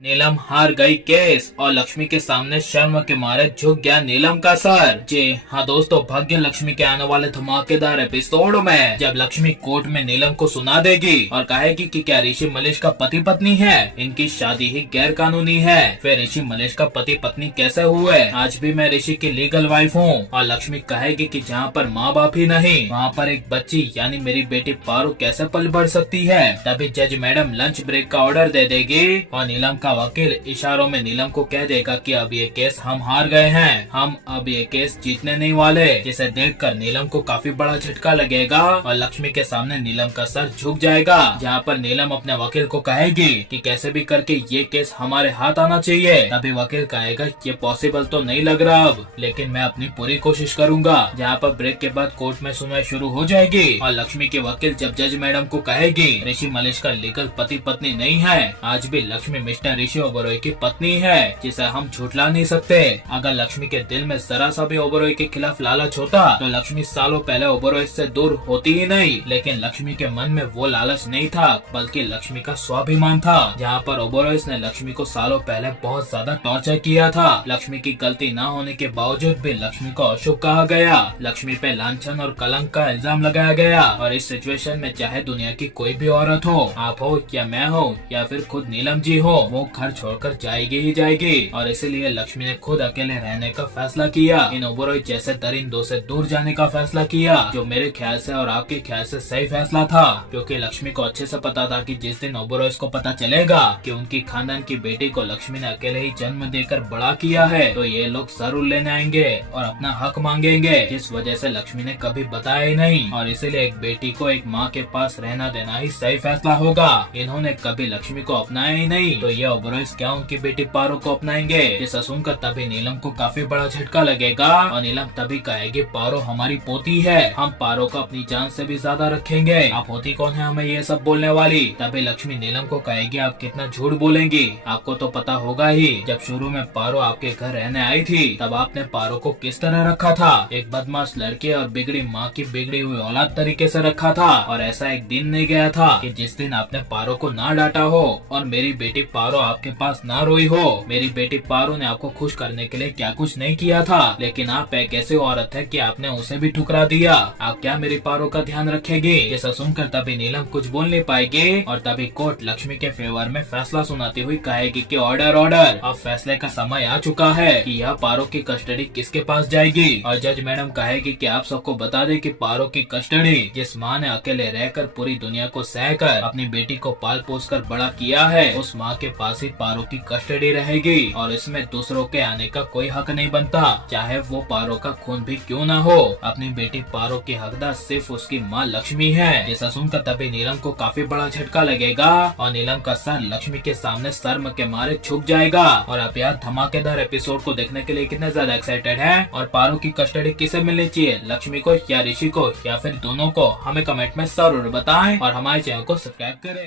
नीलम हार गई केस और लक्ष्मी के सामने शर्म के मारे झुक गया नीलम का सर। जी हाँ दोस्तों, भाग्य लक्ष्मी के आने वाले धमाकेदार एपिसोड में जब लक्ष्मी कोर्ट में नीलम को सुना देगी और कहेगी कि क्या ऋषि मलेश का पति पत्नी है, इनकी शादी ही गैर कानूनी है, फिर ऋषि मलेश का पति पत्नी कैसे हुए, आज भी मैं ऋषि की लीगल वाइफ हूँ। और लक्ष्मी कहेगी कि जहाँ पर माँ बाप ही नहीं वहाँ पर एक बच्ची यानी मेरी बेटी पारू कैसे पल बढ़ सकती है। तभी जज मैडम लंच ब्रेक का ऑर्डर दे देगी और नीलम का वकील इशारों में नीलम को कह देगा कि अब ये केस हम हार गए हैं, हम अब ये केस जीतने नहीं वाले। जिसे देखकर नीलम को काफी बड़ा झटका लगेगा और लक्ष्मी के सामने नीलम का सर झुक जाएगा, जहाँ पर नीलम अपने वकील को कहेगी कि कैसे भी करके ये केस हमारे हाथ आना चाहिए। तभी वकील कहेगा ये पॉसिबल तो नहीं लग रहा अब, लेकिन मैं अपनी पूरी कोशिश करूंगा। जहाँ पर ब्रेक के बाद कोर्ट में सुनवाई शुरू हो जाएगी और लक्ष्मी के वकील जब जज मैडम को कहेगी ऋषि मलेश का लीगल पति पत्नी नहीं है, आज भी लक्ष्मी मिस्टर ऋषि ओबेरॉय की पत्नी है, जिसे हम झुठला नहीं सकते। अगर लक्ष्मी के दिल में जरा सा भी ओबेरॉय के खिलाफ लालच होता तो लक्ष्मी सालों पहले ओबेरॉय से दूर होती ही नहीं। लेकिन लक्ष्मी के मन में वो लालच नहीं था, बल्कि लक्ष्मी का स्वाभिमान था। जहाँ पर ओबेरॉय ने लक्ष्मी को सालों पहले बहुत ज्यादा टॉर्चर किया था। लक्ष्मी की गलती न होने के बावजूद भी लक्ष्मी को अशुभ कहा गया, लक्ष्मी पे लांछन और कलंक का इल्जाम लगाया गया। और इस सिचुएशन में चाहे दुनिया की कोई भी औरत हो, आप हो या मैं हो या फिर खुद नीलम जी हो, वो घर छोड़कर जाएगी ही जाएगी। और इसीलिए लक्ष्मी ने खुद अकेले रहने का फैसला किया, इन ओबेरॉय जैसे दरिंदों से दूर जाने का फैसला किया, जो मेरे ख्याल से और आपके ख्याल से सही फैसला था। क्योंकि लक्ष्मी को अच्छे से पता था कि जिस दिन ओबेरॉय को पता चलेगा कि उनकी खानदान की बेटी को लक्ष्मी ने अकेले ही जन्म देकर बड़ा किया है, तो ये लोग जरूर लेने आएंगे और अपना हक मांगेंगे, जिस वजह से लक्ष्मी ने कभी बताया ही नहीं। और इसीलिए एक बेटी को एक माँ के पास रहना देना ही सही फैसला होगा। इन्होंने कभी लक्ष्मी को अपनाया ही नहीं, तो ये ओबेरॉय क्या उनकी बेटी पारू को अपनाएंगे। जिसे सुनकर तभी नीलम को काफी बड़ा झटका लगेगा और नीलम तभी कहेगी पारू हमारी पोती है, हम पारू को अपनी जान से भी ज्यादा रखेंगे, आप होती कौन है हमें ये सब बोलने वाली। तभी लक्ष्मी नीलम को कहेगी आप कितना झूठ बोलेंगी, आपको तो पता होगा ही, जब शुरू में पारू आपके घर रहने आई थी तब आपने पारू को किस तरह रखा था, एक बदमाश लड़के और बिगड़ी माँ की बिगड़ी हुई औलाद तरीके से रखा था। और ऐसा एक दिन नहीं गया था कि जिस दिन आपने पारू को ना डांटा हो और मेरी बेटी पारू आपके पास ना रोई हो। मेरी बेटी पारू ने आपको खुश करने के लिए क्या कुछ नहीं किया था, लेकिन आप एक ऐसी औरत है कि आपने उसे भी ठुकरा दिया। आप क्या मेरी पारू का ध्यान रखेगी। ऐसा सुनकर तभी नीलम कुछ बोल नहीं पाएगी और तभी कोर्ट लक्ष्मी के फेवर में फैसला सुनाती हुई कहेगी कि ऑर्डर ऑर्डर, अब फैसले का समय आ चुका है कि यह पारू की कस्टडी किसके पास जाएगी। और जज मैडम कहेगी कि आप सबको बता दे कि पारू की कस्टडी जिस माँ ने अकेले रहकर पूरी दुनिया को सहकर अपनी बेटी को पाल पोस कर बड़ा किया है, उस माँ के पास ही पारू की कस्टडी रहेगी और इसमें दूसरों के आने का कोई हक नहीं बनता, चाहे वो पारू का खून भी क्यों ना हो। अपनी बेटी पारू की हकदार सिर्फ उसकी माँ लक्ष्मी है। ऐसा सुनकर तभी नीलम को काफी बड़ा झटका लगेगा और नीलम का सर लक्ष्मी के सामने शर्म के मारे झुक जाएगा। और आप यार धमाकेदार एपिसोड को देखने के लिए कितने ज्यादा एक्साइटेड हैं और पारू की कस्टडी किसे मिलनी चाहिए, लक्ष्मी को या ऋषि को या फिर दोनों को, हमें कमेंट में जरूर बताएं और हमारे चैनल को सब्सक्राइब करें।